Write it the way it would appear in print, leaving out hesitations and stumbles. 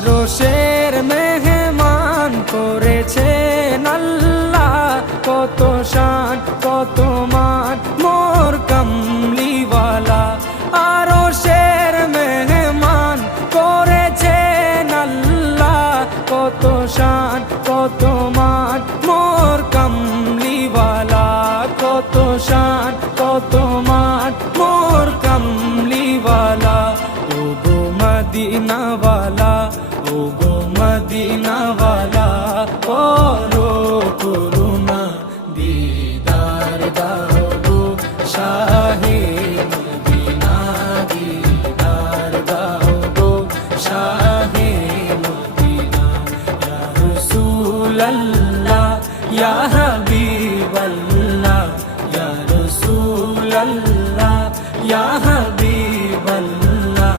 আরশের মেহমান করেছেন আল্লাহ, কত শান কত মান মোর কামলিওয়ালা। আরশের মেহমান করেছেন আল্লাহ, কত শান কত মান মোর কামলিওয়ালা, কত শান কত মান মোর কামলিওয়ালা। ও গো মদিনাওয়ালা, ও গো মদিনা